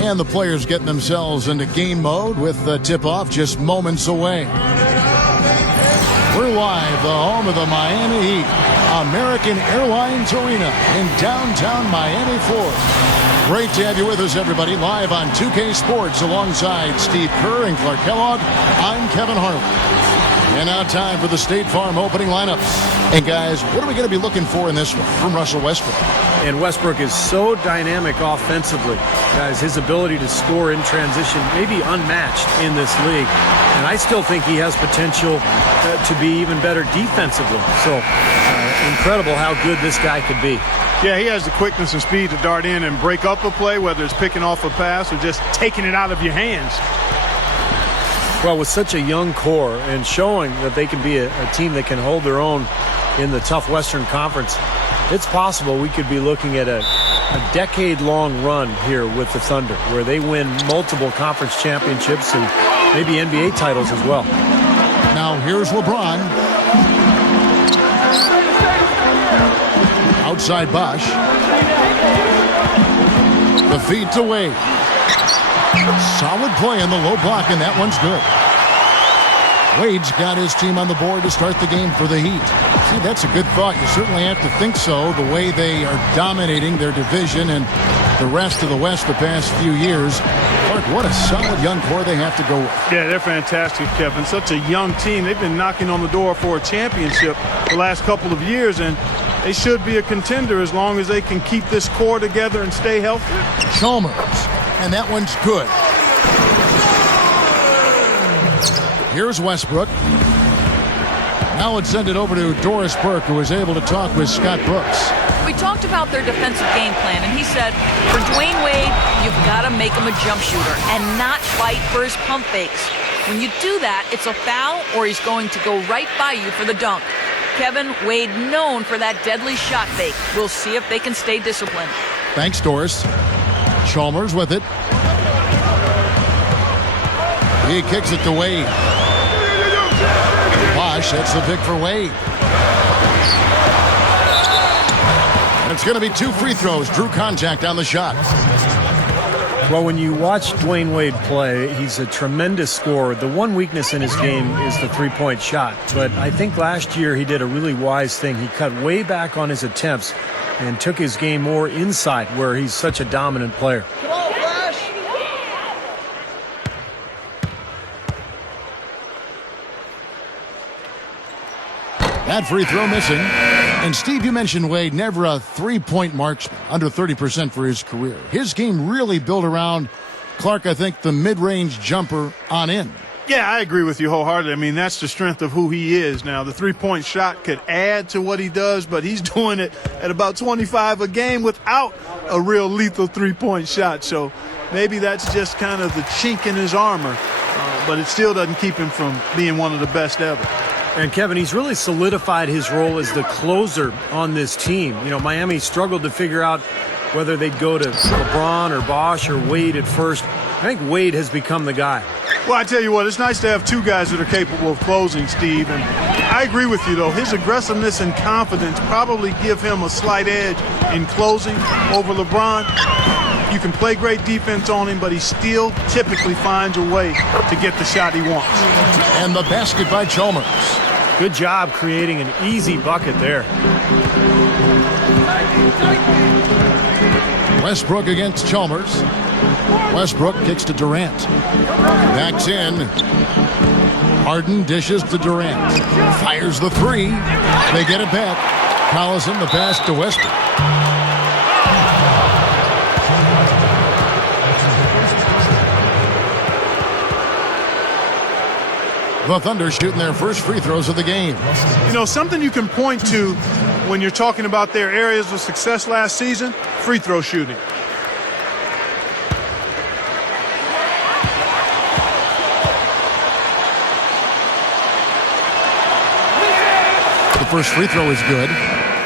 And the players getting themselves into game mode with the tip-off just moments away. We're live, the home of the Miami Heat, American Airlines Arena in downtown Miami, Florida. Great to have you with us, everybody, live on 2K Sports alongside Steve Kerr and Clark Kellogg. I'm Kevin Harlan. And now time for the State Farm opening lineups. And guys, what are we going to be looking for in this one from Russell Westbrook? And Westbrook is so dynamic offensively. Guys, his ability to score in transition may be unmatched in this league. And I still think he has potential to be even better defensively. So incredible how good this guy could be. Yeah, he has the quickness and speed to dart in and break up a play, whether it's picking off a pass or just taking it out of your hands. Well, with such a young core and showing that they can be a team that can hold their own in the tough Western Conference, it's possible we could be looking at a decade-long run here with the Thunder, where they win multiple conference championships and maybe NBA titles as well. Now here's LeBron. Outside Bosch. The feed to Wade. Solid play in the low block, and that one's good. Wade's got his team on the board to start the game for the Heat. See, that's a good thought. You certainly have to think so, the way they are dominating their division and the rest of the West the past few years. Clark, what a solid young core they have to go with. Yeah, they're fantastic, Kevin. Such a young team. They've been knocking on the door for a championship the last couple of years, and they should be a contender as long as they can keep this core together and stay healthy. Chalmers, and that one's good. Here's Westbrook. Now let's send it over to Doris Burke, who was able to talk with Scott Brooks. We talked about their defensive game plan, and he said, for Dwayne Wade, you've got to make him a jump shooter and not fight for his pump fakes. When you do that, it's a foul or he's going to go right by you for the dunk. Kevin, Wade known for that deadly shot fake. We'll see if they can stay disciplined. Thanks, Doris. Chalmers with it. He kicks it to Wade. Bosch, that's the pick for Wade. And it's going to be 2 free throws. Drew contact on the shot. Well, when you watch Dwayne Wade play, he's a tremendous scorer. The one weakness in his game is the three-point shot. But I think last year he did a really wise thing. He cut way back on his attempts and took his game more inside, where he's such a dominant player. That free throw missing. And Steve, you mentioned Wade, never a three-point marksman, under 30% for his career. His game really built around, Clark, I think, the mid-range jumper on in. Yeah, I agree with you wholeheartedly. I mean, that's the strength of who he is. Now, the three-point shot could add to what he does, but he's doing it at about 25 a game without a real lethal three-point shot. So maybe that's just kind of the chink in his armor, but it still doesn't keep him from being one of the best ever. And Kevin, he's really solidified his role as the closer on this team. You know, Miami struggled to figure out whether they'd go to LeBron or Bosch or Wade at first. I think Wade has become the guy. Well, I tell you what, it's nice to have two guys that are capable of closing, Steve. And I agree with you, though. His aggressiveness and confidence probably give him a slight edge in closing over LeBron. You can play great defense on him, but he still typically finds a way to get the shot he wants. And the basket by Chalmers. Good job creating an easy bucket there. Westbrook against Chalmers. Westbrook kicks to Durant. Backs in. Harden dishes to Durant. Fires the three. They get it back. Collison the pass to Westbrook. The Thunder shooting their first free throws of the game. You know, something you can point to when you're talking about their areas of success last season, free throw shooting. The first free throw is good.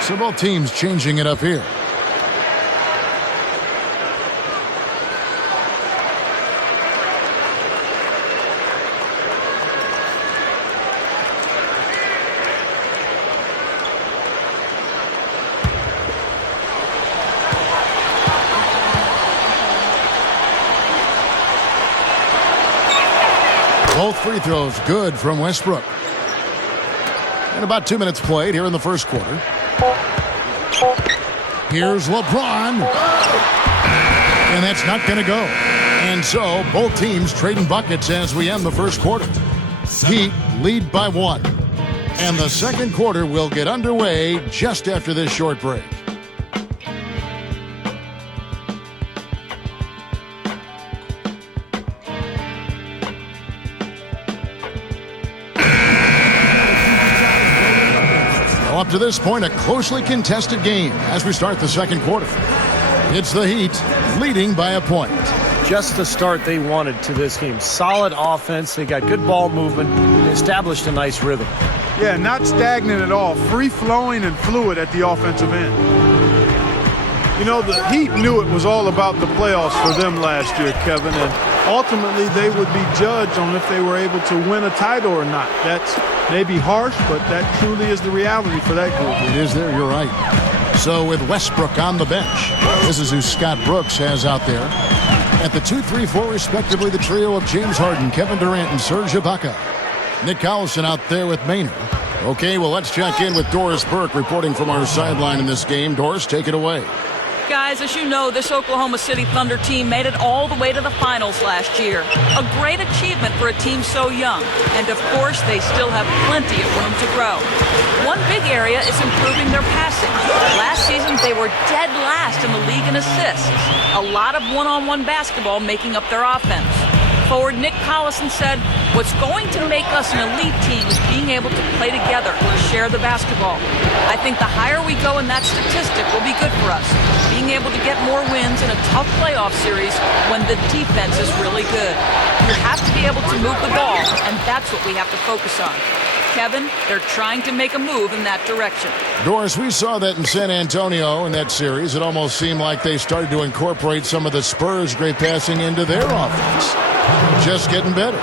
So both teams changing it up here. Both free throws good from Westbrook. And about 2 minutes played here in the first quarter. Here's LeBron. And that's not going to go. And so both teams trading buckets as we end the first quarter. Heat lead by 1. And the second quarter will get underway just after this short break. Up to this point, a closely contested game as we start the second quarter. It's the Heat leading by a point. Just the start they wanted to this game. Solid offense. They got good ball movement. They established a nice rhythm. Yeah, not stagnant at all. Free-flowing and fluid at the offensive end. You know, the Heat knew it was all about the playoffs for them last year, Kevin, and ultimately they would be judged on if they were able to win a title or not. That's maybe harsh, but that truly is the reality for that group. It is there, you're right. So with Westbrook on the bench, this is who Scott Brooks has out there. At the 2, 3, 4, respectively, the trio of James Harden, Kevin Durant, and Serge Ibaka. Nick Collison out there with Maynard. Okay, well, let's check in with Doris Burke reporting from our sideline in this game. Doris, take it away. Guys, as you know, this Oklahoma City Thunder team made it all the way to the finals last year. A great achievement for a team so young. And of course, they still have plenty of room to grow. One big area is improving their passing. Last season, they were dead last in the league in assists. A lot of one-on-one basketball making up their offense. Forward Nick Collison said, "What's going to make us an elite team is being able to play together and share the basketball. I think the higher we go in that statistic will be good for us, being able to get more wins in a tough playoff series when the defense is really good. You have to be able to move the ball, and that's what we have to focus on." Kevin, they're trying to make a move in that direction. Doris, we saw that in San Antonio in that series. It almost seemed like they started to incorporate some of the Spurs' great passing into their offense. Just getting better.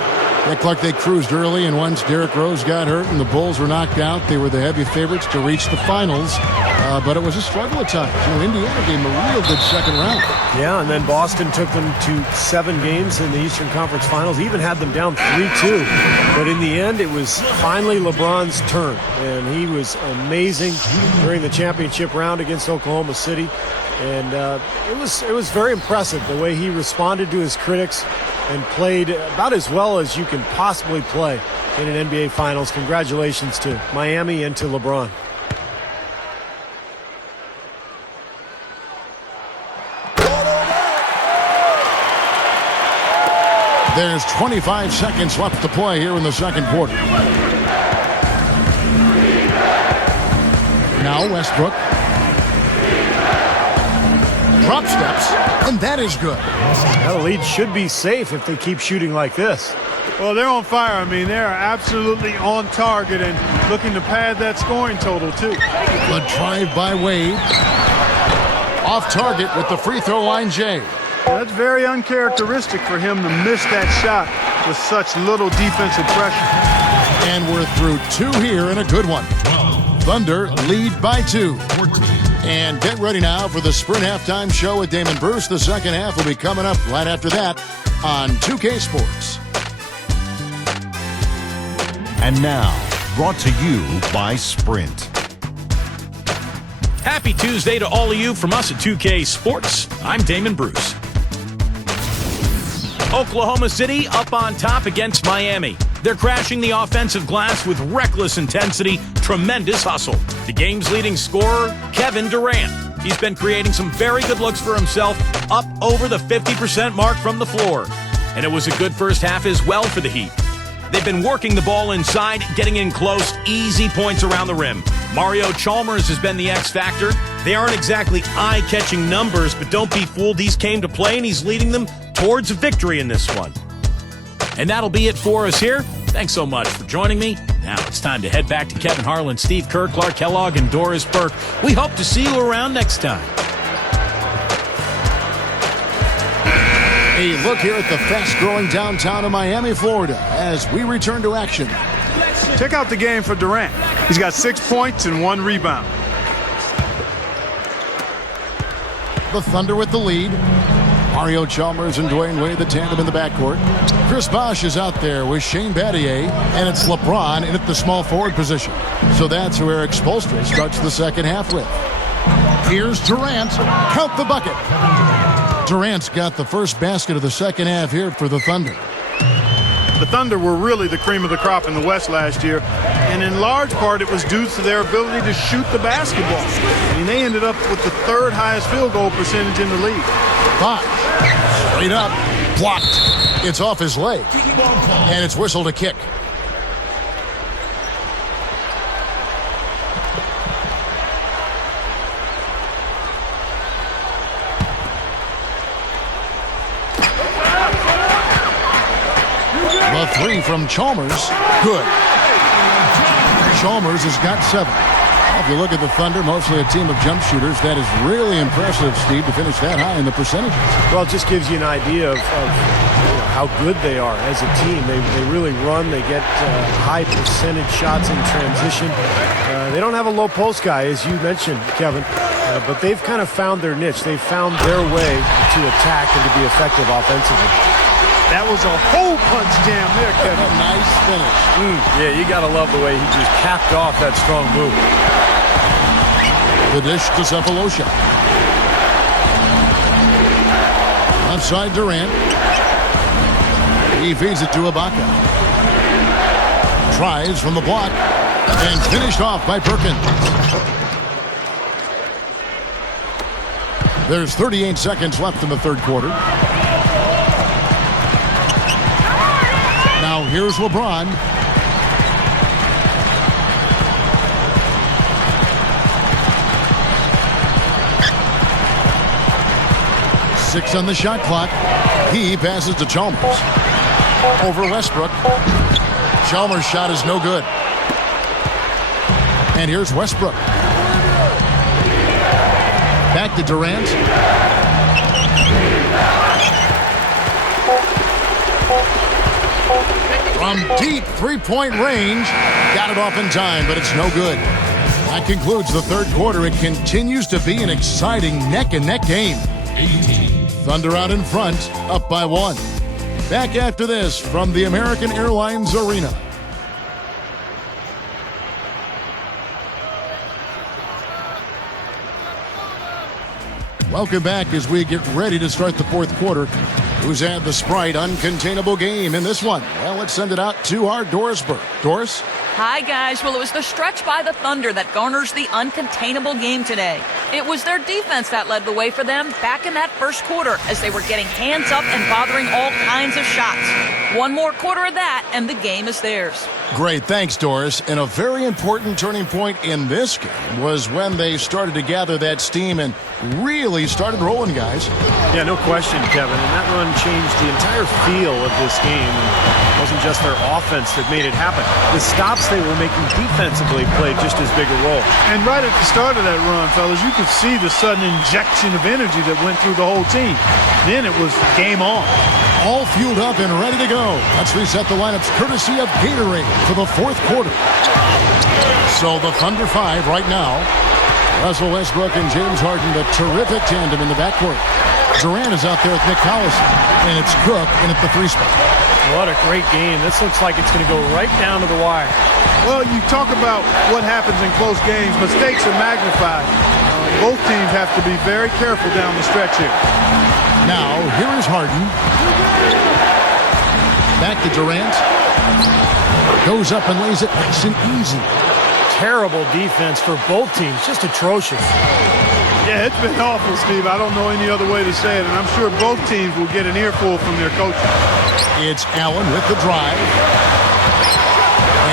Looked like they cruised early, and once Derrick Rose got hurt and the Bulls were knocked out, they were the heavy favorites to reach the finals. But it was a struggle at times. You know, Indiana gave them a real good second round. Yeah, and then Boston took them to 7 games in the Eastern Conference Finals, even had them down 3-2. But in the end, it was finally LeBron's turn, and he was amazing during the championship round against Oklahoma City. And it was very impressive the way he responded to his critics and played about as well as you can possibly play in an NBA Finals. Congratulations to Miami and to LeBron. There's 25 seconds left to play here in the second quarter. Now Westbrook. Drop steps, and that is good. Well, the lead should be safe if they keep shooting like this. Well, they're on fire. I mean, they're absolutely on target and looking to pad that scoring total, too. The drive by Wade. Off target with the free throw line, Jay. That's very uncharacteristic for him to miss that shot with such little defensive pressure. And we're through 2 here and a good one. Thunder lead by 2. And get ready now for the Sprint Halftime Show with Damon Bruce. The second half will be coming up right after that on 2K Sports. And now, brought to you by Sprint. Happy Tuesday to all of you from us at 2K Sports. I'm Damon Bruce. Oklahoma City up on top against Miami. They're crashing the offensive glass with reckless intensity, tremendous hustle. The game's leading scorer, Kevin Durant. He's been creating some very good looks for himself, up over the 50% mark from the floor. And it was a good first half as well for the Heat. They've been working the ball inside, getting in close, easy points around the rim. Mario Chalmers has been the X factor. They aren't exactly eye-catching numbers, but don't be fooled. He's came to play, and he's leading them towards a victory in this one. And that'll be it for us here. Thanks so much for joining me. Now it's time to head back to Kevin Harlan, Steve Kerr, Clark Kellogg, and Doris Burke. We hope to see you around next time. A look here at the fast-growing downtown of Miami, Florida, as we return to action. Check out the game for Durant. He's got 6 points and 1 rebound. The Thunder with the lead. Mario Chalmers and Dwayne Wade, the tandem in the backcourt. Chris Bosh is out there with Shane Battier, and it's LeBron in at the small forward position. So that's who Eric Spoelstra starts the second half with. Here's Durant. Count the bucket. Durant's got the first basket of the second half here for the Thunder. The Thunder were really the cream of the crop in the West last year, and in large part it was due to their ability to shoot the basketball. I mean, they ended up with the third highest field goal percentage in the league. Bosh, straight up, blocked. It's off his leg, and it's whistled a kick. The three from Chalmers, good. Chalmers has got 7. If you look at the Thunder, mostly a team of jump shooters. That is really impressive, Steve, to finish that high in the percentages. Well, it just gives you an idea of how good they are as a team. They really run. They get high percentage shots in transition. They don't have a low post guy, as you mentioned, Kevin, but they've kind of found their niche. They've found their way to attack and to be effective offensively. That was a hole punch jam there, Kevin. A nice finish. Yeah, you got to love the way he just capped off that strong move. The dish to Cephalosha. Outside Durant. He feeds it to Ibaka. Tries from the block. And finished off by Perkins. There's 38 seconds left in the third quarter. Now here's LeBron. Six on the shot clock. He passes to Chalmers. Over Westbrook. Chalmers' shot is no good. And here's Westbrook. Back to Durant. From deep three-point range. Got it off in time, but it's no good. That concludes the third quarter. It continues to be an exciting neck-and-neck game. Thunder out in front, up by 1. Back after this from the American Airlines Arena. Welcome back as we get ready to start the fourth quarter. Who's had the Sprite uncontainable game in this one? Well, let's send it out to our Doris Burke. Doris? Hi, guys. Well, it was the stretch by the Thunder that garners the uncontainable game today. It was their defense that led the way for them back in that first quarter as they were getting hands up and bothering all kinds of shots. One more quarter of that, and the game is theirs. Great. Thanks, Doris. And a very important turning point in this game was when they started to gather that steam and really started rolling, guys. Yeah, no question, Kevin. And that run changed the entire feel of this game. It wasn't just their offense that made it happen. The stops they were making defensively played just as big a role. And right at the start of that run, fellas, you could see the sudden injection of energy that went through the whole team. Then it was game on. All fueled up and ready to go. Let's reset the lineups courtesy of Gatorade for the fourth quarter. So the Thunder 5 right now. Russell Westbrook and James Harden, the terrific tandem in the backcourt. Durant is out there with Nick Collison, and it's Cook in at the 3 spot. What a great game. This looks like it's going to go right down to the wire. Well, you talk about what happens in close games. Mistakes are magnified. Both teams have to be very careful down the stretch here. Now, here is Harden. Back to Durant. Goes up and lays it nice and easy. Terrible defense for both teams. Just atrocious. Yeah, it's been awful, Steve. I don't know any other way to say it, and I'm sure both teams will get an earful from their coaches. It's Allen with the drive.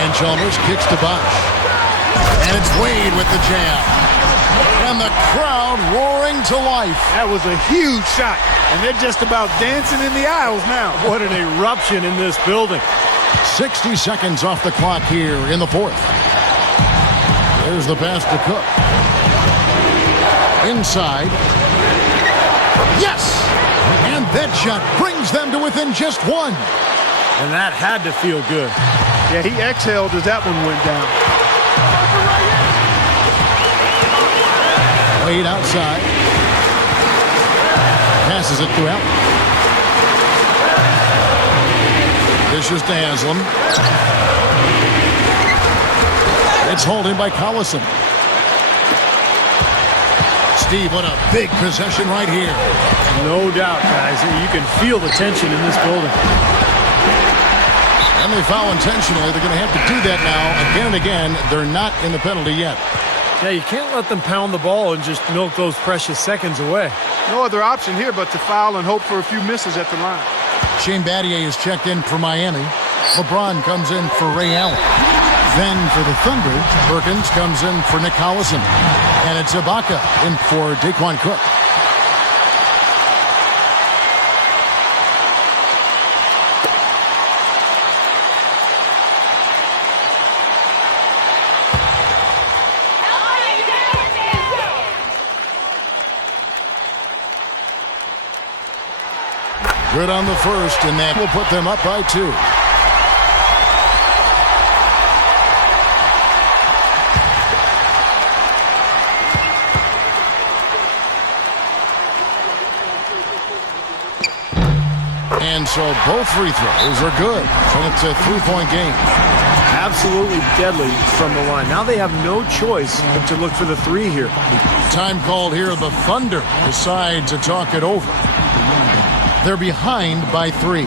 And Chalmers kicks to Bosh. And it's Wade with the jam. And the crowd roaring to life. That was a huge shot, and they're just about dancing in the aisles now. What an eruption in this building. 60 seconds off the clock here in the fourth. There's the pass to Cook. Inside. Yes! And that shot brings them to within just 1. And that had to feel good. Yeah, he exhaled as that one went down. Wade outside. passes it to Allen. Dishes to Haslam. It's holding by Collison. Steve, what a big possession right here. No doubt, guys. You can feel the tension in this building. And they foul intentionally. They're going to have to do that now again and again. They're not in the penalty yet. Yeah, you can't let them pound the ball and just milk those precious seconds away. No other option here but to foul and hope for a few misses at the line. Shane Battier is checked in for Miami. LeBron comes in for Ray Allen. Then for the Thunder, Perkins comes in for Nick Collison. And it's Ibaka in for Daquan Cook. Good on the first, and that will put them up by 2. And so both free throws are good. And it's a 3-point game. Absolutely deadly from the line. Now they have no choice but to look for the 3 here. Time called here. The Thunder decide to talk it over. They're behind by 3.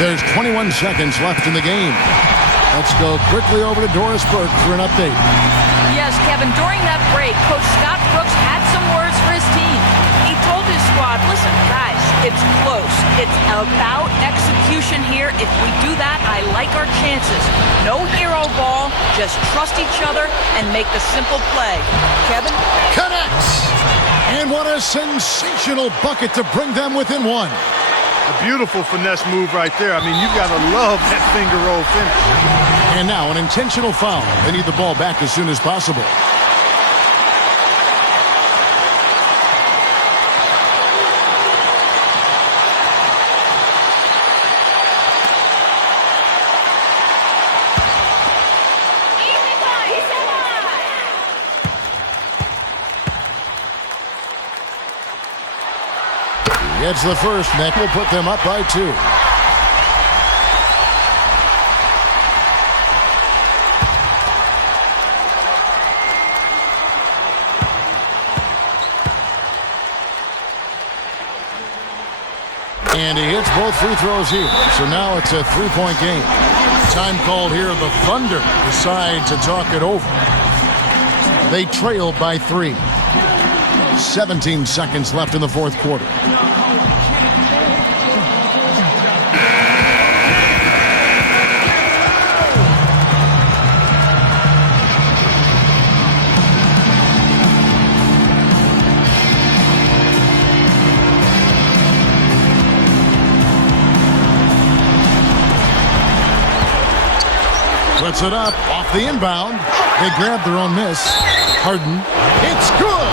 There's 21 seconds left in the game. Let's go quickly over to Doris Burke for an update. Yes, Kevin, during that break, Coach Scott Brooks had some words for his team. He told his squad, listen, guys, it's close. It's about execution here. If we do that, I like our chances. No hero ball, just trust each other and make the simple play. Kevin? Connects! And what a sensational bucket to bring them within 1. A beautiful finesse move right there. I mean, you've got to love that finger roll finish. And now an intentional foul. They need the ball back as soon as possible. Gets the first, and that will put them up by 2. And he hits both free throws here. So now it's a 3-point game. Time called here. The Thunder decide to talk it over. They trail by 3. 17 seconds left in the fourth quarter. Puts it up off the inbound. They grab their own miss. Harden. It's good.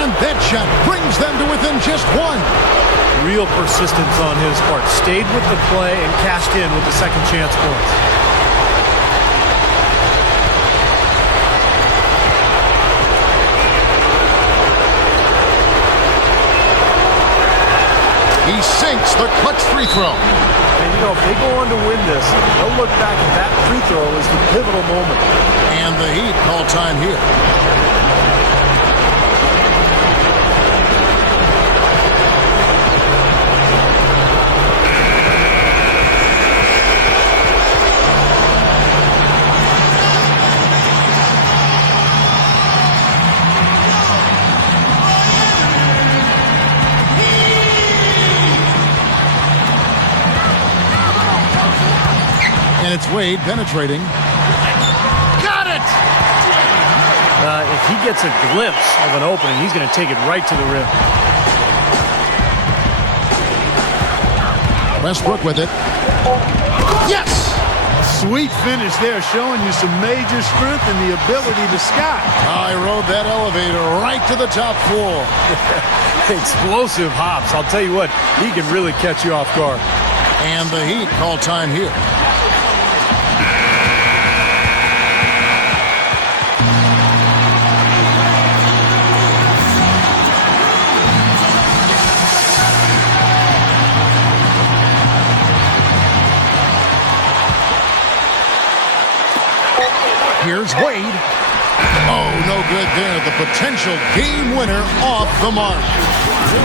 And that shot brings them to within just 1. Real persistence on his part. Stayed with the play and cashed in with the second chance points. He sinks the clutch free throw. And, you know, if they go on to win this, they'll look back at that free throw as the pivotal moment. And the Heat call time here. And it's Wade penetrating. Got it! If he gets a glimpse of an opening, he's going to take it right to the rim. Westbrook with it. Yes! Sweet finish there, showing you some major strength and the ability to sky. I rode that elevator right to the top floor. Explosive hops. I'll tell you what, he can really catch you off guard. And the Heat call time here. Wade. Oh, no good there. The potential game winner off the mark.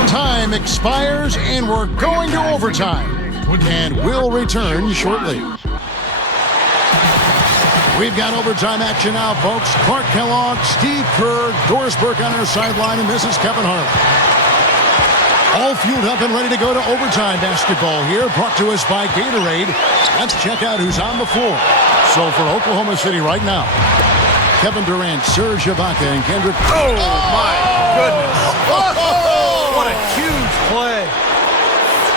Time expires, and we're going to overtime. And we'll return shortly. We've got overtime action now, folks. Clark Kellogg, Steve Kerr, Doris Burke on our sideline, and this is Kevin Harlan. All fueled up and ready to go to overtime basketball here, brought to us by Gatorade. Let's check out who's on the floor. So for Oklahoma City right now, Kevin Durant, Serge Ibaka, and Kendrick. Oh, my goodness. What a huge play.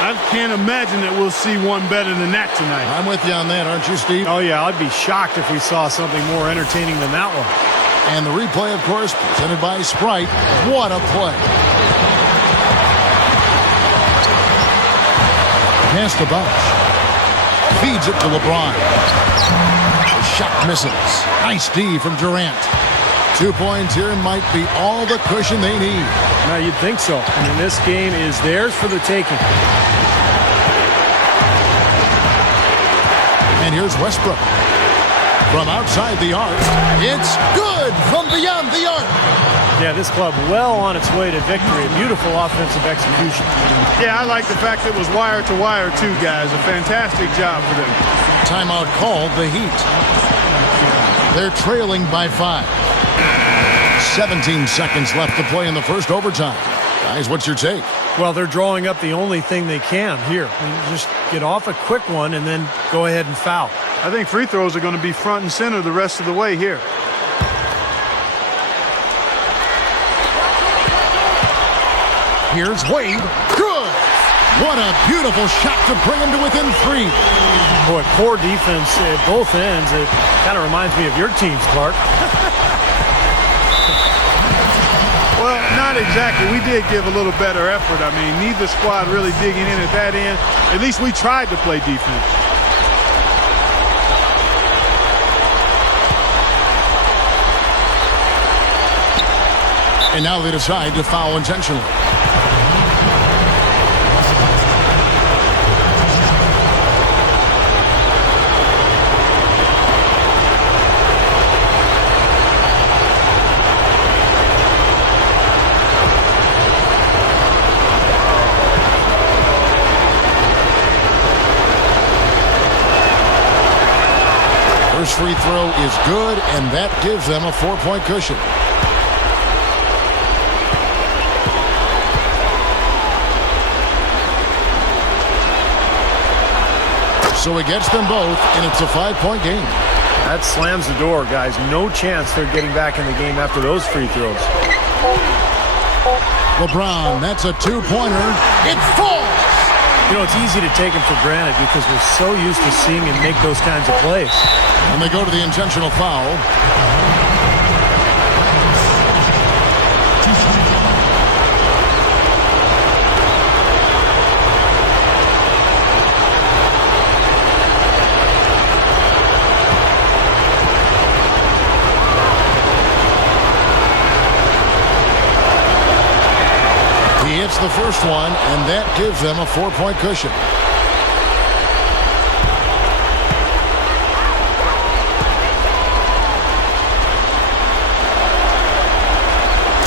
I can't imagine that we'll see one better than that tonight. I'm with you on that, aren't you, Steve? Oh, yeah, I'd be shocked if we saw something more entertaining than that one. And the replay, of course, presented by Sprite. What a play. Pass to Bosch. Feeds it to LeBron. The shot misses. Nice D from Durant. 2 points here might be all the cushion they need. Now, you'd think so. I mean, this game is theirs for the taking. And here's Westbrook. From outside the arc. It's good from beyond the arc. Yeah, this club well on its way to victory. Beautiful offensive execution. Yeah, I like the fact that it was wire to wire too, guys. A fantastic job for them. Timeout called, the Heat. They're trailing by 5. 17 seconds left to play in the first overtime. Guys, what's your take? Well, they're drawing up the only thing they can here. I mean, just get off a quick one and then go ahead and foul. I think free throws are going to be front and center the rest of the way here. Here's Wade. Good! What a beautiful shot to bring him to within 3. Boy, poor defense at both ends. It kind of reminds me of your teams, Clark. Well, not exactly. We did give a little better effort. I mean, neither squad really digging in at that end. At least we tried to play defense. And now they decide to foul intentionally. First free throw is good, and that gives them a 4-point cushion. So he gets them both, and it's a 5-point game. That slams the door, guys. No chance they're getting back in the game after those free throws. LeBron, that's a 2-pointer. It falls! You know, it's easy to take him for granted because we're so used to seeing him make those kinds of plays. And they go to the intentional foul. He hits the first one, and that gives them a 4-point cushion.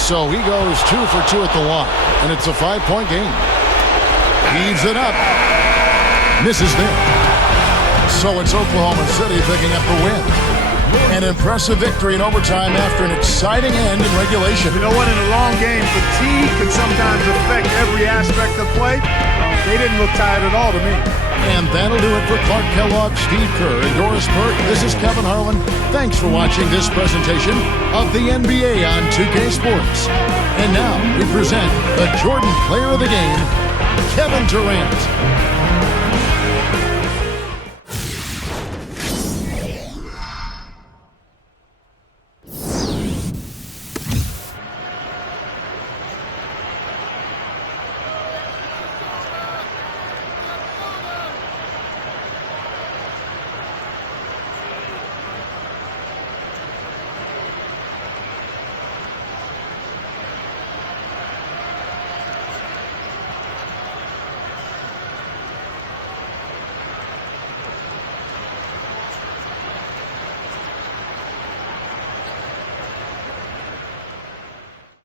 So he goes 2 for 2 at the line, and it's a 5-point game. Heaves it up. Misses there. So it's Oklahoma City picking up the win. An impressive victory in overtime after an exciting end in regulation. You know what? In a long game, fatigue can sometimes affect every aspect of play. They didn't look tired at all to me. And that'll do it for Clark Kellogg, Steve Kerr, and Doris Burke. This is Kevin Harlan. Thanks for watching this presentation of the NBA on 2K Sports. And now we present the Jordan Player of the Game, Kevin Durant.